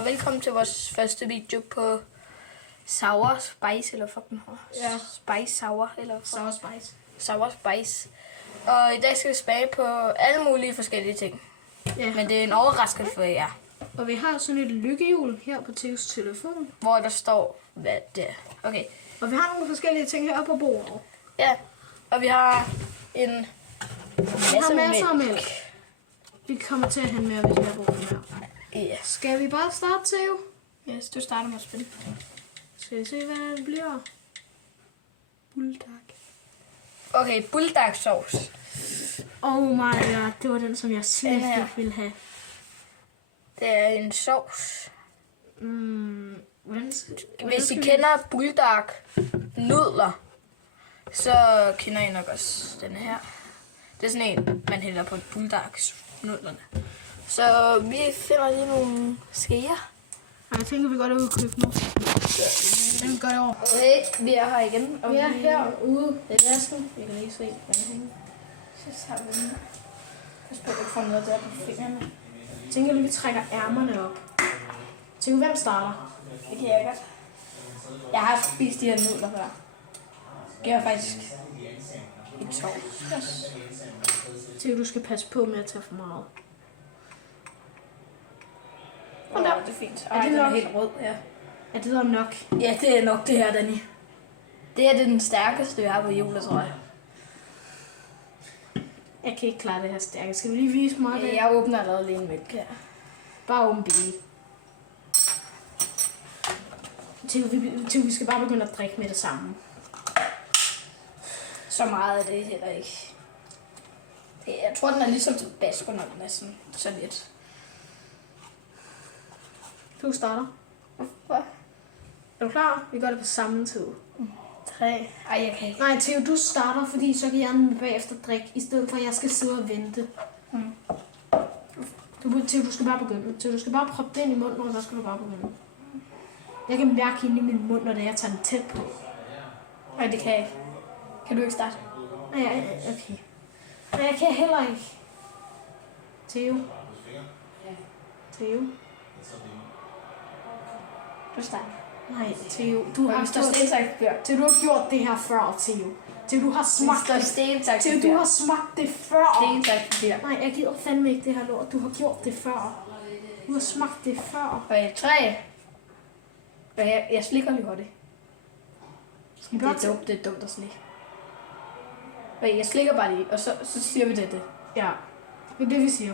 og velkommen til vores første video på Sour Spice, eller fucking Ja. Spice Sour, eller Sour Spice. Sour Spice. Og i dag skal vi smage på alle mulige forskellige ting. Ja. Men det er en overraskelse for jer, Og vi har sådan et lykkehjul her på Theos telefon. hvor der står, hvad det er. Okay, Og vi har nogle forskellige ting her på bordet. ja. Og vi har en Vi har masser af mælk. mælk. Vi kommer til at have mere, hvis vi har brug for mere. Ja. Skal vi bare starte, Theo? Yes, du starter med at spille. Skal vi se, hvad det bliver? Bulldog. Okay, bulldog sauce. Oh my god, det var den, som jeg slet Den her. ikke ville have. Det er en sauce. Hvordan Hvis I kender bulldog nudler, så kender I nok også den her. Det er sådan en, man hælder på bulldogs nudlerne. Så vi finder lige nogle skeer. Jeg tænker, vi går derud i køkkenet. Den går jeg over. Okay, vi er her igen. Og Vi er vi- herude i vasken. Vi kan lige se, hvad der hænger. Så tager vi den. Jeg spørger, ikke få noget der på fingrene. Jeg tænker lige, vi trækker ærmerne op. Theo, hvem starter? Det kan jeg godt. Jeg har spist de her nudler før. Det er faktisk et sov. Theo, du skal passe på med at tage for meget. Og der er det fint. Er det den er nok? helt rød, ja. Er det der nok? Ja, det er nok det her, Danny. Det her det er den stærkeste, jeg har på julet, tror jeg. Jeg kan ikke klare det her stærke. Skal vi lige vise mig det? Jeg åbner allerede lige en mælk her. Bare åben bil. Theo, vi skal bare begynde at drikke med det samme. Så meget er det heller ikke. Jeg tror, den er ligesom Tabasco, når den er sådan så lidt. Du starter. Hvorfor? Er du klar? Vi gør det på samme tid. 3. Ej, jeg kan ikke. Nej, Theo, du starter, fordi så kan jeg bagefter drikke, i stedet for at jeg skal sidde og vente. Theo, du skal bare begynde. Theo, du skal bare proppe det ind i munden, og så skal du bare begynde. Jeg kan mærke inde i min mund, når det er, jeg tager den tæt på. Nej, det kan jeg ikke. Kan du ikke starte? Nej, okay. Nej, jeg kan heller ikke. Theo. Theo. Du starter. Nej, Theo. Du har står gjort... stensagspapir. Theo, du har gjort det her før, Theo. Theo, du har smagt står det. Theo, stensagspapir. du har smagt det før. Stensagspapir. Nej, jeg gider fandme ikke det her lort. Du har gjort det før. Du har smagt det før. Okay, 3. Jeg slikker lige hurtigt. Det er dumt at slikke. Okay, jeg slikker bare lige, og så siger vi det. Ja, det er det, vi siger.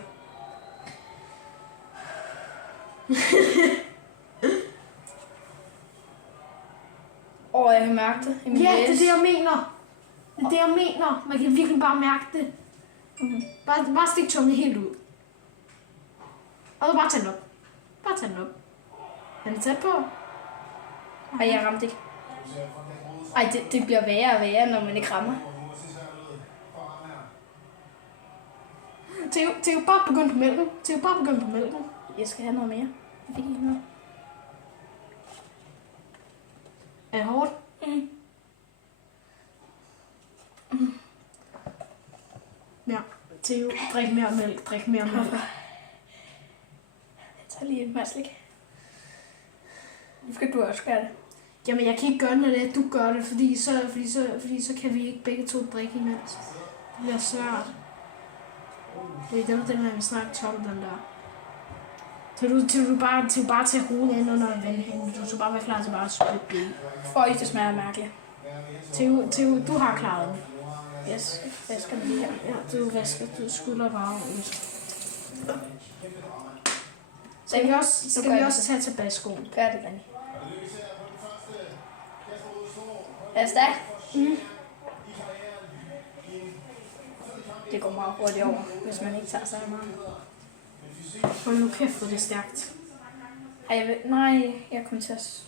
Jeg kan mærke det. i min Ja, det er næse. det, jeg mener. Det er det, jeg mener. Man kan virkelig bare mærke det. Bare stik tungen helt ud. Og så bare tag den op. Bare tag den op. Er den tæt på? Ej, jeg ramte ikke. Ej, det bliver værre og værre, når man ikke rammer. Theo, bare begynd på mælken. Theo, bare begynd på mælken. Jeg skal have noget mere. Jeg fik ikke noget. Er det hårdt? Ja. Theo, drik mere mælk. Drik mere mælk. Jeg tager lige et mere slik. Nu skal du også gøre det. Jamen, jeg kan ikke gøre det, når det er, at du gør det, fordi så kan vi ikke begge to drikke imens. Det bliver svært. Det er den her, vi snakker tom, den der. Til du bare tage hovedet ind under vandhængen. Du skal bare være klar til bare at spytte det. For ikke det smager mærkeligt. Theo, du har klaret den. Yes, jeg skal lige her. Ja, du vasker, du skylder bare ordentligt. Så Skal vi også tage tabascoen? Gør det, Danny. Er stærkt? Det går meget hurtigt over, hvis man ikke tager så meget. Hold nu kæft, hvor det er stærkt. Ej, nej, jeg kommer til at...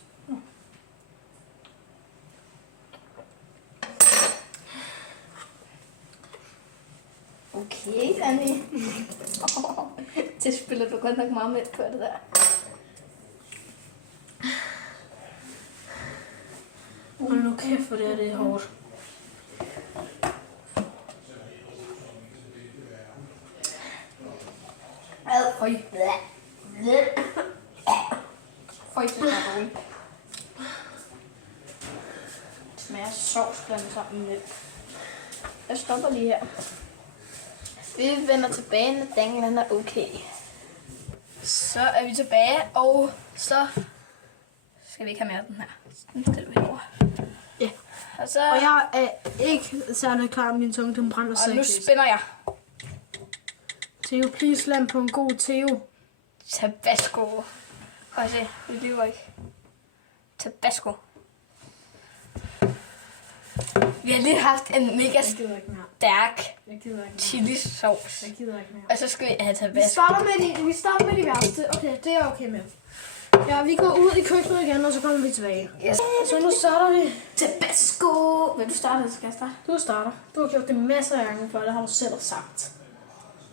Okay, Danny. Det spiller du godt nok meget med på det der. Hold nu kæft, hvor det er hårdt. Øj. Højt til dårligt. Det smager sovs blandet sammen med mælk. Jeg stopper lige her. Vi vender tilbage, når danglen er okay. Så er vi tilbage, og så skal vi ikke have mere af den her. Den stiller vi over. Ja. Og så... Og jeg er ikke særlig klar med min tunge, den brænder Og sig. nu spænder jeg. Theo, please lad på en god Theo. Tabasco. Prøv at se, det lyver ikke. Tabasco. Vi har lige haft en mega Jeg gider ikke mere. stærk Jeg gider ikke mere. chili sauce. Jeg gider ikke mere. Og så skal vi have Vi tabasco. starter med de værste. Okay, det er jeg okay med. Ja, vi går ud i køkkenet igen, og så kommer vi tilbage. Yes. Så nu starter vi. Tabasco. Vil du starte, eller skal jeg starte? Du starter. Du har gjort det masser af gange før, det har du selv sagt.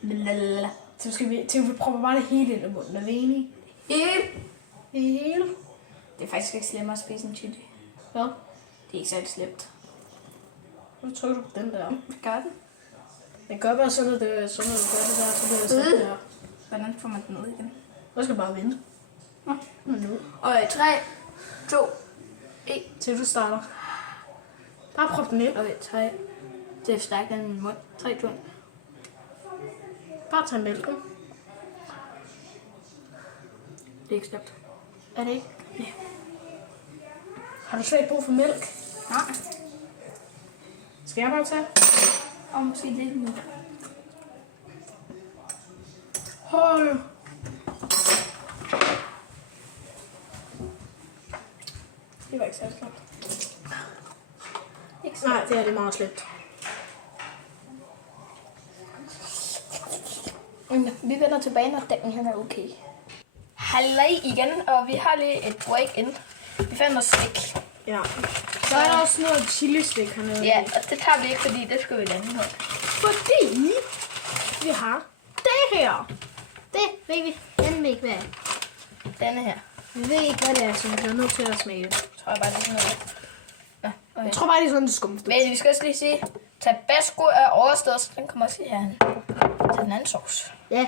Lalalala. Så vi prøver bare det hele ind i munden. Er vi enige? Det hele. Det er faktisk ikke slemmere at spise en chili. Hvad? Det er ikke særlig slemt. Nu trykker du på den der. Hvad gør den? Det gør bare sådan, at du gør det der, så bliver det sådan der. Hvordan får man den ud igen? Du skal bare vente. Nå. Nu. Og 3, 2, 1. Til du starter. Bare prøv den ind. Okay, 3. Det er stærkt i min mund. 3, 2, 1. Bare tag mælken. Det er ikke slemt. Er det ikke? Ja. Har du slet ikke brug for mælk? Nej. Skal jeg bare tage? Og måske lidt nu. Hold. Det var ikke særlig slemt. Ikke Nej, det er det meget slemt. Vi vender tilbage, når dagen her er okay. Halløj igen, og vi har lige et break ind. Vi fandt noget slik. Ja. Så er der også noget chilistik hernede. Ja, og det tager vi ikke, fordi det skal vi lande med. Fordi vi har det her. Det ved vi endelig ikke, hvad er. Denne her. Vi ved ikke, hvad det er, så vi bliver nødt til at smage det. Tror jeg bare, det er sådan noget. Ja, okay. Jeg tror bare, det er sådan, det skummer. Men vi skal også lige sige, Tabasco er overstået, så den kommer også lige herhen. Til den anden sauce. Ja,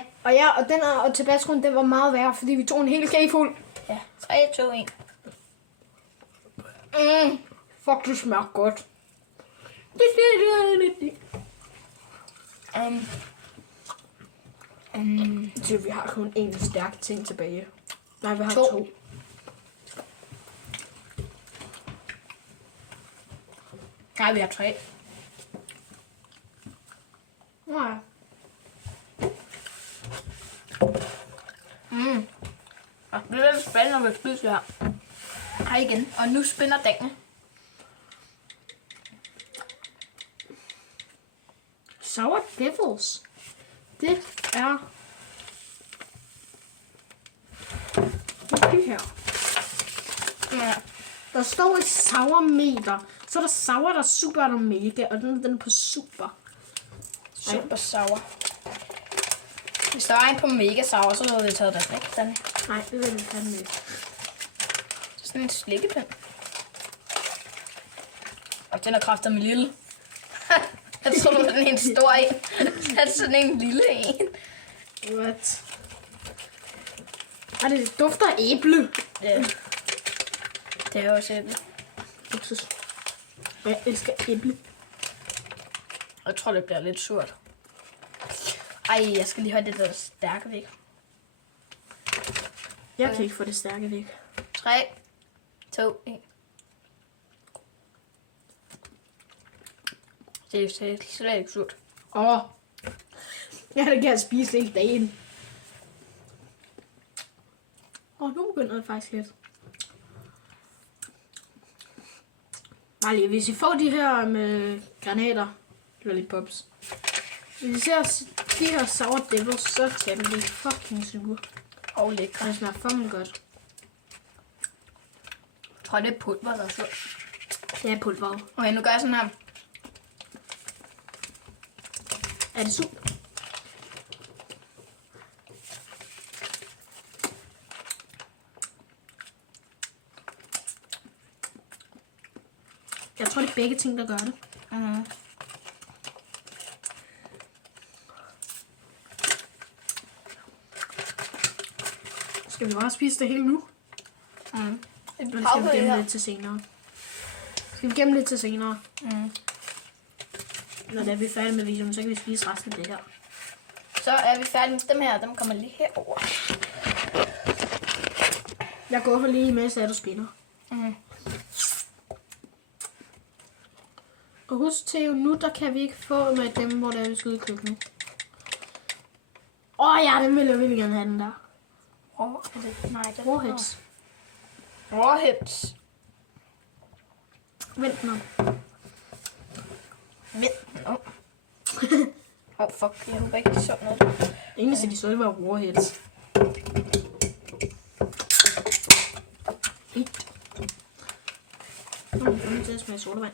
og tabascoen, den var meget værre, fordi vi tog en hel kage fuld. Ja, 3, 2, 1. Fuck, det smager godt. Så vi har kun en stærk ting tilbage. Nej, vi har to. Nej, vi har 3. Nej. Og det er lidt spændende, når vi spiser det her. Hej igen, og nu spænder dagen. Sour Devils. Det er det her. Ja. Der står et sourmeter. Så er der sour, der er super, der er mega, og den er på super. Super sour. Hvis der var en på mega sour, så havde vi taget den, ikke? Den. Nej, det vil vi fandme ikke. Sådan en slikkepind. Og den er kraftig med lille. Jeg tror, det er sådan en stor en. Det er sådan en lille en. What? Ej, det dufter af æble. Ja. Det er også æble. Luksus. Og jeg elsker æble. Jeg tror, det bliver lidt surt. Ej, jeg skal lige have det der stærke væk. Jeg kan ikke få det stærke væk. 3, 2, 1. Det er slet ikke surt. Ja, det kan jeg spise hele dagen. Nu begynder det faktisk lidt. Nej, lige, hvis I får de her med granater, lollipops. Hvis I ser de her sour devils, så tager dem det fucking sure. Og lækre. Det smager fucking godt. Jeg tror, det er pulver, der er surt. Det er pulver. Okay, nu gør jeg sådan her. Er det super? Jeg tror, det er begge ting, der gør det. Skal vi bare spise det hele nu? Eller skal vi gemme lidt til senere? Skal vi gemme lidt til senere? Når det er vi er færdige med videoen, så kan vi spise resten af det her. Så er vi færdige med dem her. Dem kommer lige herover. Jeg går for lige med, så du spinner. Og husk Theo, nu der kan vi ikke få med dem, hvor der er vi skal ud i køkkenet. Ja, den vil jeg virkelig gerne have, den der. Nej, det er Warheads. Warheads. Vent nu. Fuck. Jeg håber ikke, de så noget. Eneste de så, det var Warheads. Nu er vi til at smage sodavand.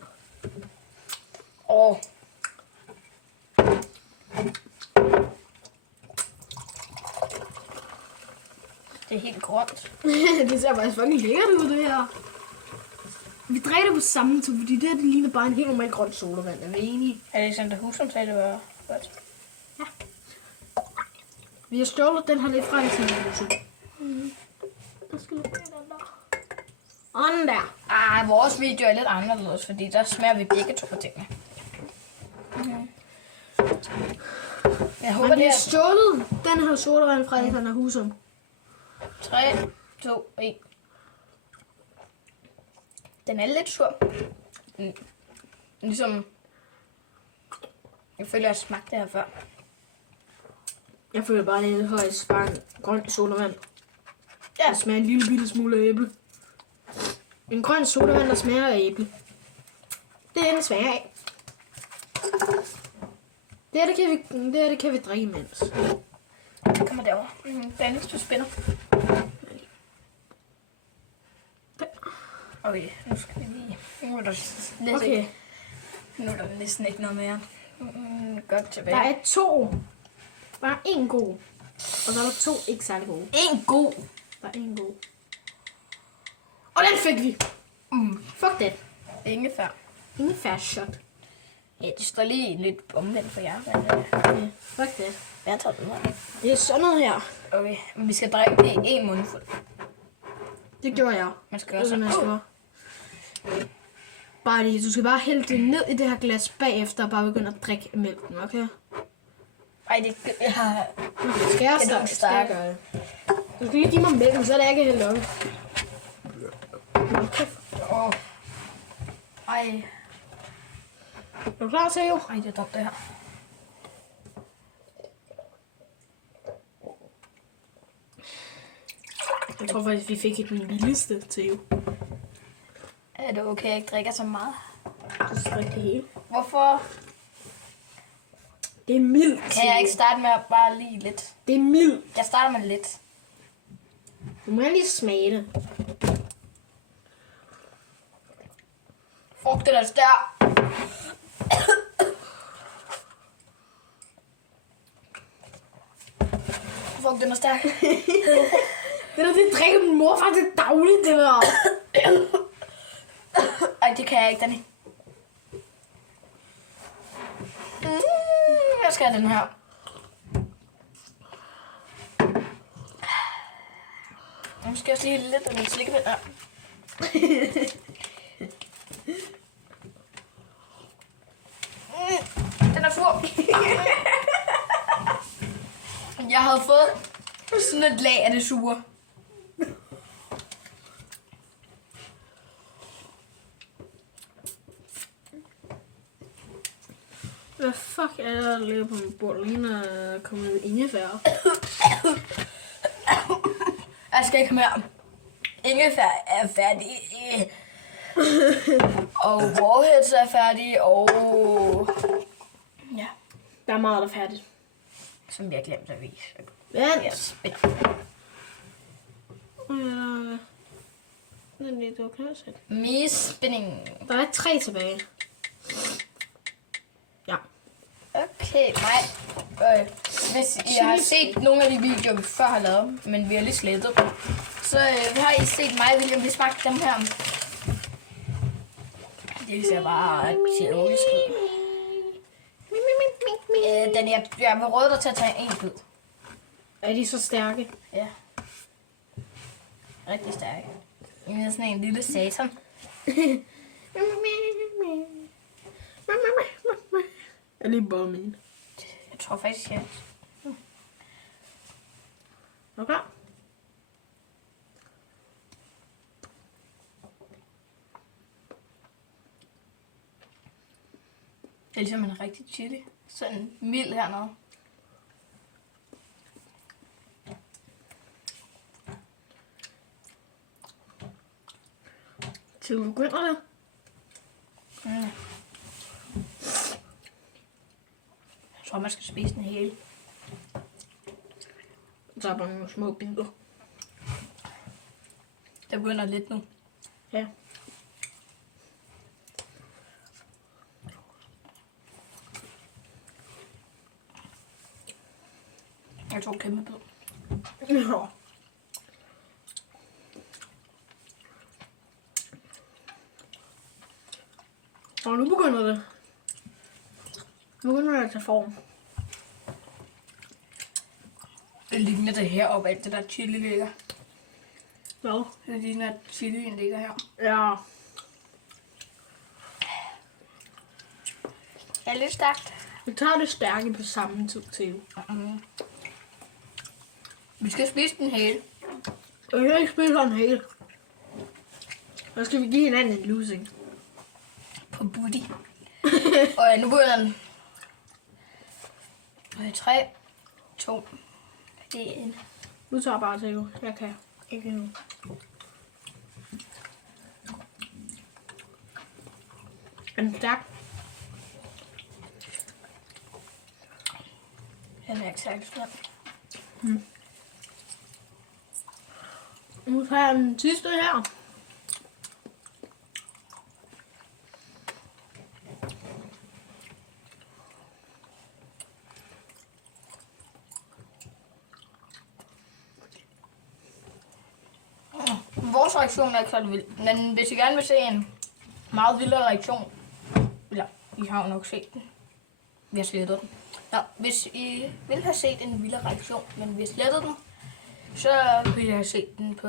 Det er helt grønt. Det ser faktisk fucking lækkert ud, det her. Vi drikker det på samme tid, fordi det her det ligner bare en helt normal grøn sodavand. Er vi enige? Alexander Husum sagde, det var godt. Ja. Vi har stjålet den her lidt fra Alexander Husum. Jeg skal lige den der. Og den der. Vores video er lidt anderledes, fordi der smager vi begge to på tingene. Jeg håber, Men vi det har er stjålet den her sodavand fra Alexander Husum. 3, 2, 1. Den er lidt sur. Ligesom... Jeg føler, jeg har smagt det her før. Jeg føler bare, det er højst bare en grøn sodavand. Ja. Der smager en lille bitte smule af æble. En grøn sodavand, der smager af æble. Det er den smager af. Det kan vi drikke imens. Det kommer derover. Dennis, du spænder. Okay, nu skal vi lige... Nu er der næsten, Okay. nu er der næsten ikke noget mere. Godt tilbage. Der er 2. Bare en god. Og så er der 2 ikke særlig gode. En god. Der er en god. Og den fik vi. Fuck det. Ingefær. Ingefær shot. Ja, det står lige lidt omvendt for jer. Men, Okay. Fuck det. jeg tager den her. Det er sådan noget her. Okay, men vi skal drikke det i en mundfuld. Det gjorde jeg. Man skal Det er også... sådan, jeg skal. Bare lige, du skal bare hælde det ned i det her glas bagefter og bare begynde at drikke mælken, okay? Ej, det... Ja. Skal jeg Kan du starte? Skal jeg starte? gøre det? Du skal lige give mig mælken, så er det jeg kan hælde op. Okay. Ej. Er du klar, Theo? Ej, det er dumt, det her. Jeg tror faktisk, vi fik den vildeste, Theo. Er det okay, jeg ikke drikker så meget? Du skal drikke det hele. Hvorfor Det er mildt, kan jeg ikke starte med at bare lige lidt? Det er mildt. Jeg starter med lidt. Du må lige smage det. Frugten er stær. Frugten er stærk. Det der, det drikker min mor faktisk dagligt, det der. Ej, det kan jeg ikke, Danny. Jeg skal have den her. Nu skal jeg også lige lidt af min slikkepind her. Den er sur. Jeg havde fået sådan et lag af det sure. Hvad fuck er der ligger på min bord? Ligner der kommet ingefær. Jeg skal ikke mere. Ingefær er færdig. Og Warheads er færdig. Og... ja, Der er meget, der er færdigt. som vi har glemt at vise. Vent. Yes. Den er du kan også. Me spinning. Der er 3 tilbage. Ja. Okay, mig. Hvis I har set nogle af de videoer, vi før har lavet, men vi har lige slettet dem, så har I set mig, William, vi smagte dem her. Det ser bare djævligt ud. Den jeg vil råde dig til at tage en bid. Er de så stærke? Ja. Rigtig stærke. En sådan en lille satan. Jeg lige bare min. Jeg tror faktisk, jeg... Okay. Det er ligesom en rigtig chili. Sådan mild hernede. Til du begynder det. Jeg tror, man skal spise den hele. Så er bare nogle små bidder. Det begynder lidt nu. Ja. Jeg tog kæmpe bid. Ja. Og nu begynder det. Nu begynder det at tage form. Det ligner det heroppe, alt det der chili ligger. Hvad? Det ligner, at chilien ligger her. Ja. Det er lidt stærkt. Vi tager det stærke på samme tid til. Vi skal spise den hele. Jeg kan ikke spise sådan helt. Så skal vi give hinanden en losing. På booty. Og nu begynder den. 3, 2, 1. Nu tager jeg bare til. Jeg kan ikke nu. Er den stærk? Den er ikke særlig slem. Nu tager jeg den sidste her. Vores reaktion er ikke så vild. Men hvis I gerne vil se en meget vildere reaktion, eller I har jo nok set den. Vi har slettet den. Nå, hvis I vil have set en vildere reaktion, men vi har slettet den, så vil jeg have set den på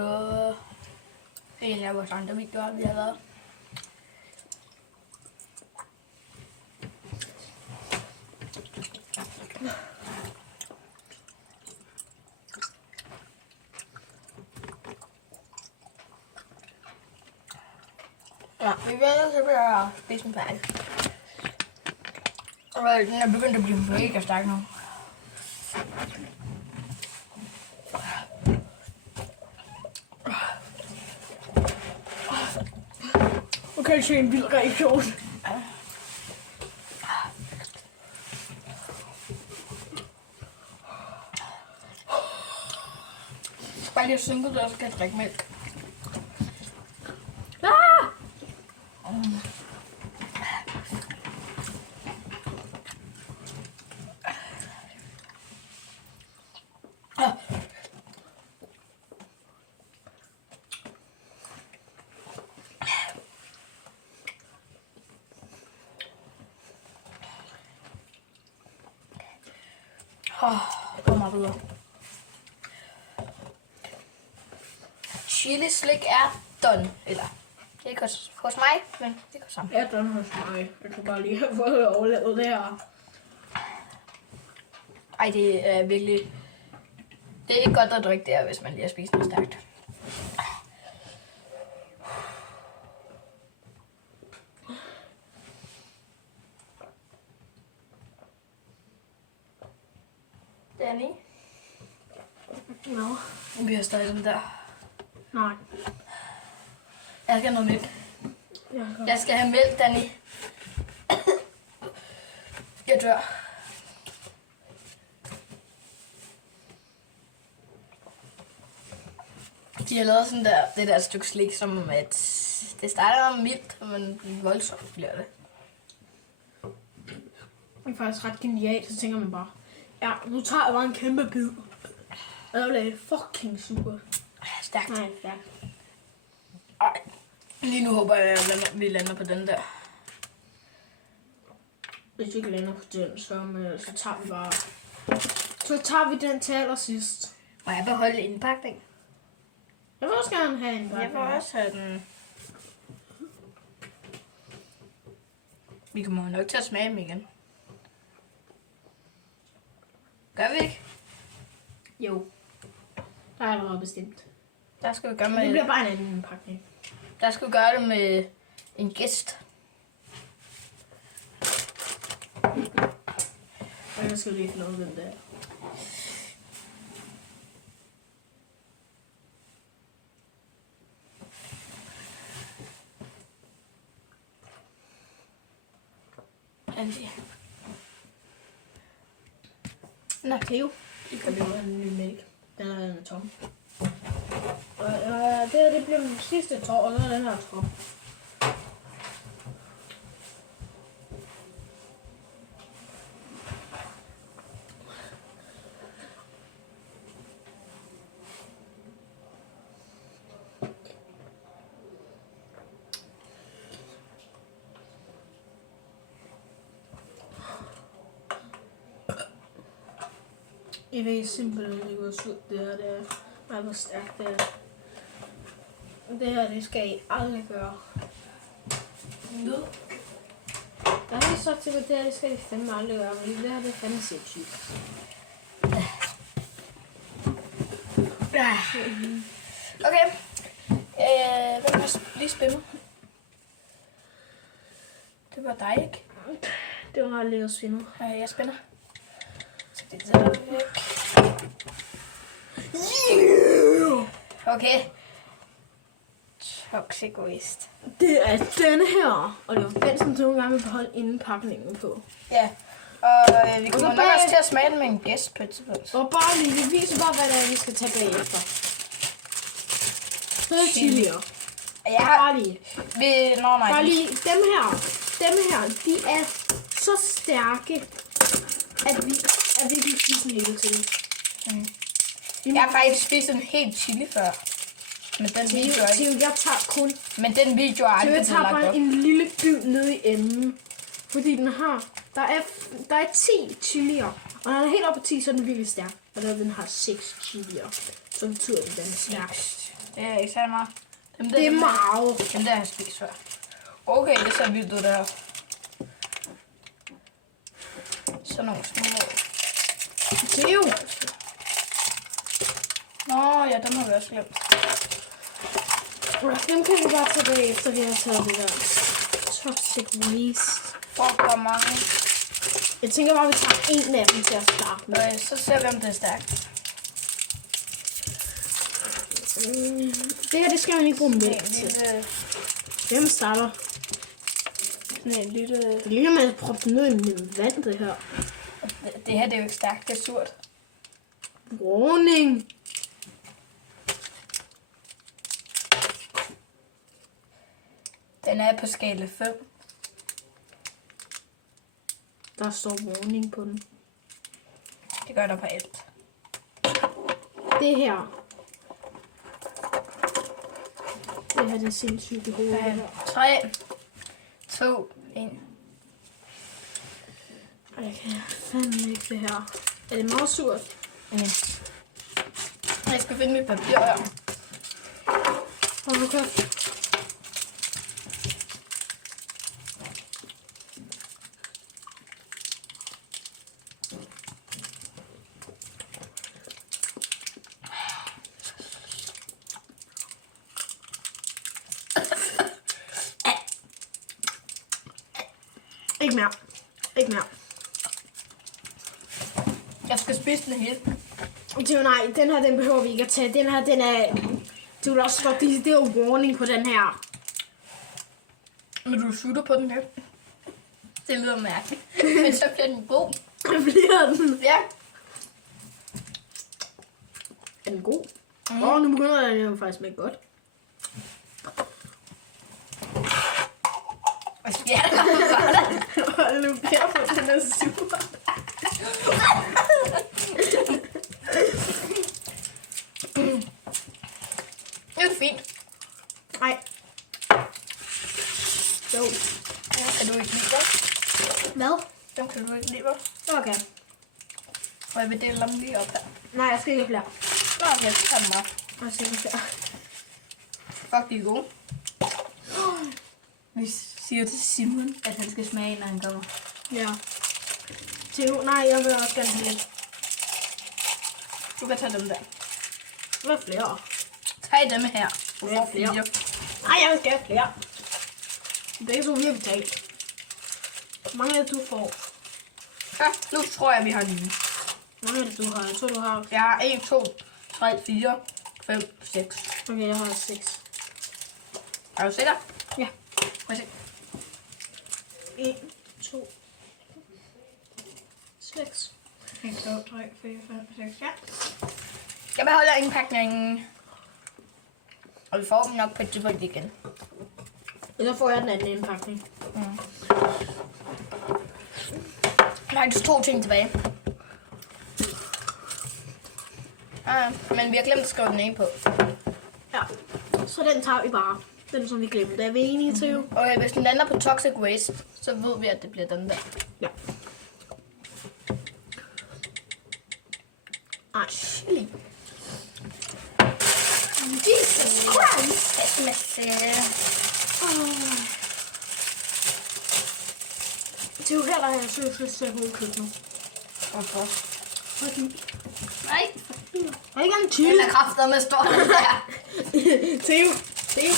en af vores andre videoer, vi har lavet. Ja, vi venter til at spise den færdig. Og den er begyndt at blive mega stærk nu. Okay, se en vild reaktion. Bare lige synket det, og så kan jeg drikke mælk. Ah! Det går meget bedre. Chili slik er done. Eller, det er ikke hos mig, men det går sammen. Ja, den hos mig. Jeg kan bare lige have fået overlevet det her. Ej, det er virkelig... Det er ikke godt at drikke det her, hvis man lige har spist noget stærkt. Danny? Nå. Vi har stadig den der. Nej. Jeg skal have noget mælk. Jeg skal have mælk, Danny. Jeg dør. De har lavet sådan der, det der stykke slik, som at det starter mildt, men voldsomt bliver det. Det er faktisk ret genialt, så tænker man bare, ja, nu tager jeg bare en kæmpe bid. Og det er fucking super. Stærkt. Nej, stærkt. Ej. Lige nu håber jeg, at vi lander på den der. Hvis vi ikke lander på den, så tager vi bare... Så tager vi den til allersidst. Må jeg beholde indpakning? Jeg vil også gerne have en Jeg vil også have den. Vi kommer jo nok til at smage dem igen. Gør vi ikke? Jo. Der er allerede bestemt. Der skal vi gøre Men det med, bliver bare en anden pakning. der skal vi gøre det med en gæst. Og jeg skal lige finde ud af, hvem det er. Andy. Nå, Theo. Det kan blive en ny mælk. Den er tom. Og det her, det bliver den sidste tår, og så er den her tom. Jeg ved simpelthen ikke, hvor surt det her det er. Nej, hvor stærkt det er. Det her, det skal I aldrig gøre. Nød. Jeg har lige sagt til mig, det her, det skal I fandme aldrig gøre, fordi det her, det er fandme sindssygt. Okay. Hvem har lige spillet? Det var dig, ikke? Det var Leo Svino. Jeg spænder. Så det tager vi væk. Okay. Toxic waste. Det er denne her. Og det var den, som du gerne vil beholde inden pakningen på. Ja. Og vi kommer nok bag- også til at smage den med en gæst på et tidspunkt. Og bare lige, vi viser bare, hvad det er, vi skal tage bagefter. Så er det chilier. Jeg har... Bare lige. Bare Nej. lige, dem her, de er så stærke, at vi kan spise en hele til. Jeg har faktisk spist en helt chili før. Men den video er ikke... Jeg tager kun. Men den video er aldrig Jeg blevet tager lagt bare op. en lille bid ned i enden. Fordi den har... Der er 10 chilier. Og når den er helt oppe på 10, så er den virkelig stærk. Og den har 6 chilier. Så betyder det, at den er stærk. Det er ikke særlig meget. Det er meget. Dem der har jeg spist før. Okay, det ser vildt ud der. Sådan nogle små... Theo! Nå, ja, dem har vi også glemt. Dem kan vi bare tage bag, efter vi har taget det der toxic waste. Fuck, hvor mange. Jeg tænker bare, at vi tager en af dem til at starte med. Okay, så ser vi, om det er stærkt. Det her, det skal man ikke bruge mælk En til. lille... Hvem starter? Sådan en lille... Det ligner, man har proppet ned i vand, det her. Det her, det er jo ikke stærkt, det er surt. Warning! Den er på skala 5. Der står warning på den. Det gør der på alt. Det her. Det her, det er sindssygt i hovedet. her. 3, 2, 1. Jeg kan fandme ikke det her. Er det meget surt? Jeg skal finde mit papir her. Hold nu kæft. Ikke mere. Ikke mere. Jeg skal spise den hele. Nej, den her, den behøver vi ikke at tage. Den her, den er... Du vil også godt, det er warning på den her. Men du sutter på den her. Det lyder mærkeligt. Men så bliver den god. Bliver den? Ja. Er den god? Nu begynder den jo faktisk smage godt. Og stjerner. Hold nu kæft, for den er super. Det er fint. Nej. Jo. Kan du ikke lide det? Hvad? Dem kan du ikke lide, hva'? Okay. Og jeg vil dele dem lige op her. Nej, jeg skal ikke have flere. Nå, okay, så tager den bare. Jeg skal ikke have flere. Fuck, de er gode. Vi siger til Simon, at han skal smage, når han kommer. Ja. Theo, nej, jeg vil også gerne have lidt. Du kan tage dem der. Hvad flere? Tag dem her. Du Ja, får flere. 4. Nej, jeg skal have flere. Begge to vi har betalt. Hvor mange er det, du får? Ja, nu tror jeg, vi har lige. Hvor mange er det, du har? Jeg tror, du har... Jeg har 1, 2, 3, 4, 5, 6. Okay, jeg har 6. Er du sikker? Ja. Må jeg se. 1, 2, 6. 1, 2, 3, 4, 5, 6, ja. Jeg beholder indpakningen. Og vi får dem nok på et tidspunkt igen. Og så får jeg den anden indpakning. Der er faktisk 2 ting tilbage. Men vi har glemt at skrive den ene på. Ja. Så den tager vi bare. Den, som vi glemte. Er vi enige, Theo? Og hvis den lander på Toxic Waste, så ved vi, at det bliver den der. Ja. Ej. Chili. Jesus Christ! Theo, her der har jeg søgt lyst til at gå i køkkenet. Hvorfor? Fordi... Nej. Jeg ikke en chili. Den er kraftet med stor der. Theo. Theo.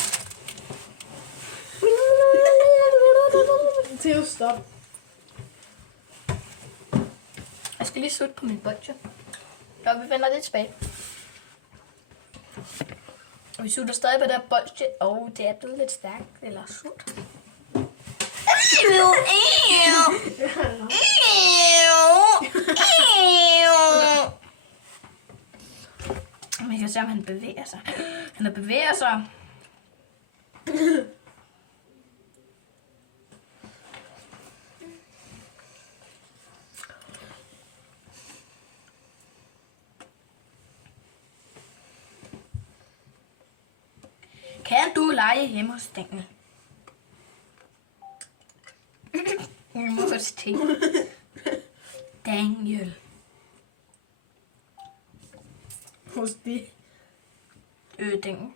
Theo, stop. Jeg skal lige sutte på min bolsje. Så vi vender det tilbage. Og vi sutter stadig på det her bolsje. Det er blevet lidt stærkt. Eller surt. Man kan se, om han bevæger sig. Han bevæger sig. Kan du lege hjemme hos Daniel? Jeg må godt tænke. Daniel. Hos det. Daniel.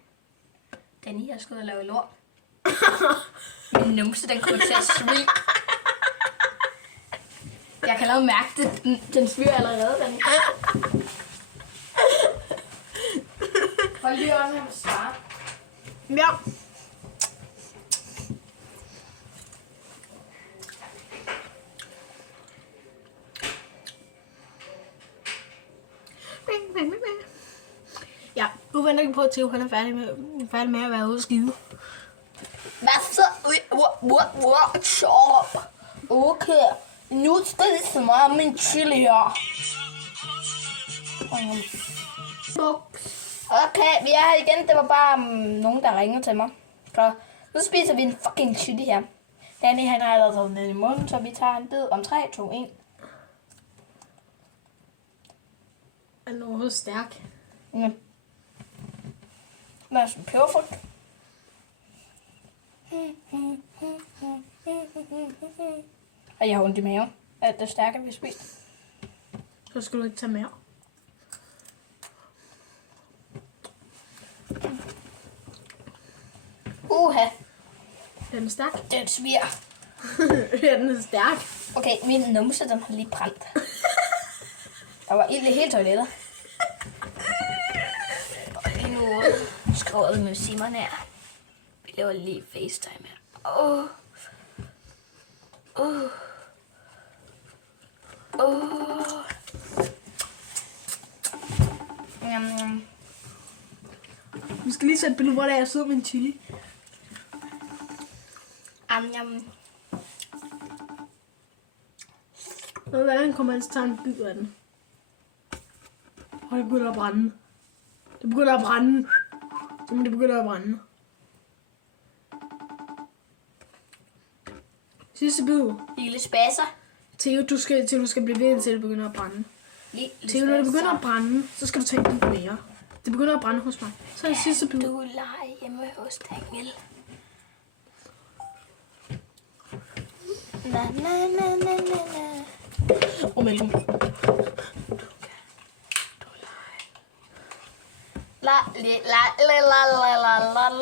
Danny, jeg skal ud og lave lort. Min numse, den kommer til at svige. Jeg kan lave mærke det. Den sviger allerede, Danny. Hold lige øjnene, jeg må svare. Ja. Ja, nu venter vi på, at Theo han er færdig med at være ude og skide. Hvad så? Okay, nu skal vi smage min chili her. Okay, vi er her igen. Det var bare nogen, der ringede til mig. Så nu spiser vi en fucking chili her. Danny, han har allerede taget ned i munden, så vi tager en bid om 3, 2, 1. Er noget stærk. Ja. Der er sådan peberfrugt. Og jeg har ondt i maven. Alt det stærke, vi spiser. Så skal du ikke tage mere. Uha, Den er stærk. den sviger. Den er stærk. Okay, min numse, den har lige brændt. Der var ild i hele toilettet. Og lige nu skrevet med Simon her. Vi laver lige FaceTime her. Vi skal lige sætte billede, hvor der er sidder med en chili. Når der er, han kommer, han tager en bid af den. Og det begynder at brænde. Det begynder at brænde. Jamen, det begynder at brænde. Sidste bid. Lille spasser. Theo, du skal blive ved, indtil det begynder at brænde. Theo, når det begynder at brænde, så skal du tage en bid mere. Det begynder at brænde hos mig. Så er det sidste bid. Du leger hjemme hos Daniel. Na na na na na na. Og mælk. La la la la la la la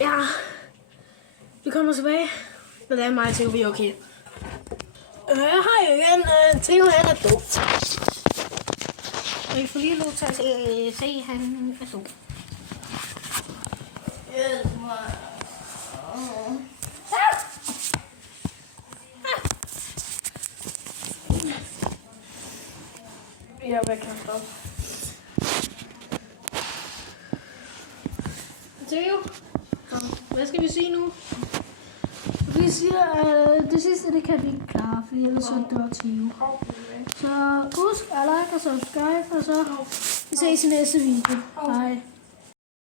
Ja, vi kommer tilbage. Men det er mig og Theo, vi er okay. Hej igen, Theo han er dum. Vi får lige lov til at se han er dum. Hjælp mig. Jeg er væk herfra. Theo, hvad skal vi sige nu? Vi siger, at det sidste, det kan vi ikke klare, fordi ellers så dør Theo. Så husk at like og subscribe, og så vi ses i næste video. Hej.